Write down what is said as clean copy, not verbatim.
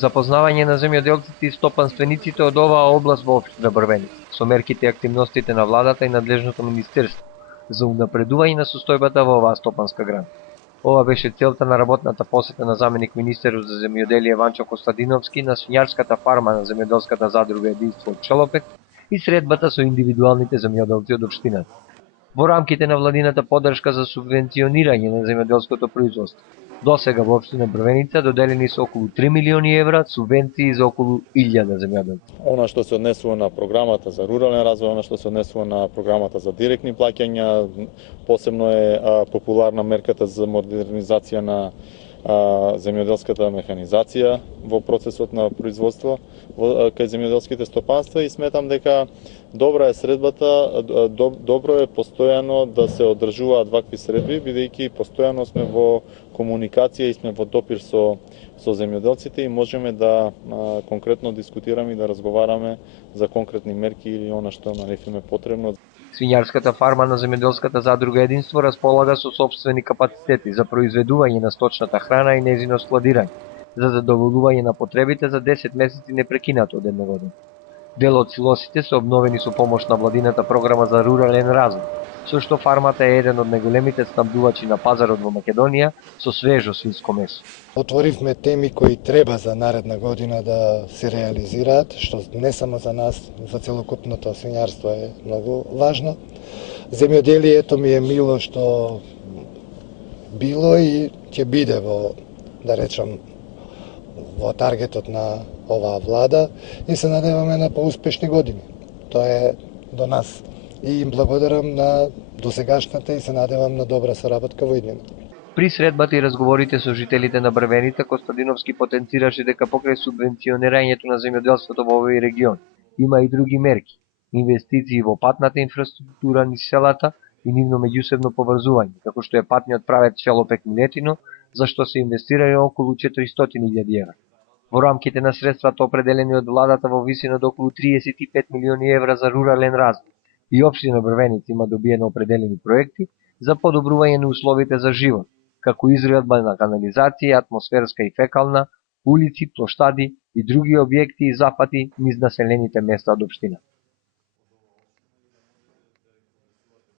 Запознавање на земјоделците и стопанствениците од оваа област во општина Брвеница, со мерките и активностите на владата и надлежното министерство за унапредување на состојбата во оваа стопанска грана. Ова беше целта на работната посета на заменик министерот за земјоделие Ванчо Костадиновски на свињарската фарма на земјоделската задруга Единство од Челопек и средбата со индивидуалните земјоделци од општината. Во рамките на владината поддршка за субвенционирање на земјоделското производство, досега во општина Брвеница доделени се околу 3 милиони евра субвенции за околу 1000 земјоделци. Она што се однесува на програмата за рурален развој, она што се однесува на програмата за директни плаќања, посебно е популарна мерката за модернизација на земјоделската механизација во процесот на производство кај земјоделските стопанства и сметам дека добра е средбата, добро е постојано да се одржуваат вакви средби, бидејќи постојано сме во комуникација и сме во допир со земјоделците и можеме да конкретно дискутираме и да разговараме за конкретни мерки или она што на нив им е потребно. Свињарската фарма на земјоделската задруга Единство располага со сопствени капацитети за произведување на сточната храна и нејзино складирање, за задоволување на потребите за 10 месеци непрекинато од една година. Дел од силосите се обновени со помош на владината програма за рурален развој, со што фармата е еден од најголемите снабдувачи на пазарот во Македонија со свежо свинско месо. Отворивме теми кои треба за наредна година да се реализираат, што не само за нас, за целокупното свињарство е многу важно. Земјоделието ми е мило што било и ќе биде во, да речам, во таргетот на оваа влада и се надеваме на поуспешни години. Тоа е до нас. И им благодарам на досегашната и се надевам на добра соработка во иднина. При средбата и разговорите со жителите на Брвеница, Костадиновски потенцираше дека покрај субвенционирањето на земјоделството во овој регион има и други мерки, инвестиции во патната инфраструктура низ селата и нивно меѓусебно поврзување, како што е патниот правец Челопек-Милетино, за што се инвестирани околу 400.000 евра. Во рамките на средствата определени од владата во висина до околу 35 милиони евра за рурален развој, и општина Брвеница има добиено определени проекти за подобрување на условите за живот, како изградба на канализација, атмосферска и фекална, улици, плоштади и други објекти и запати низ населените места од општина.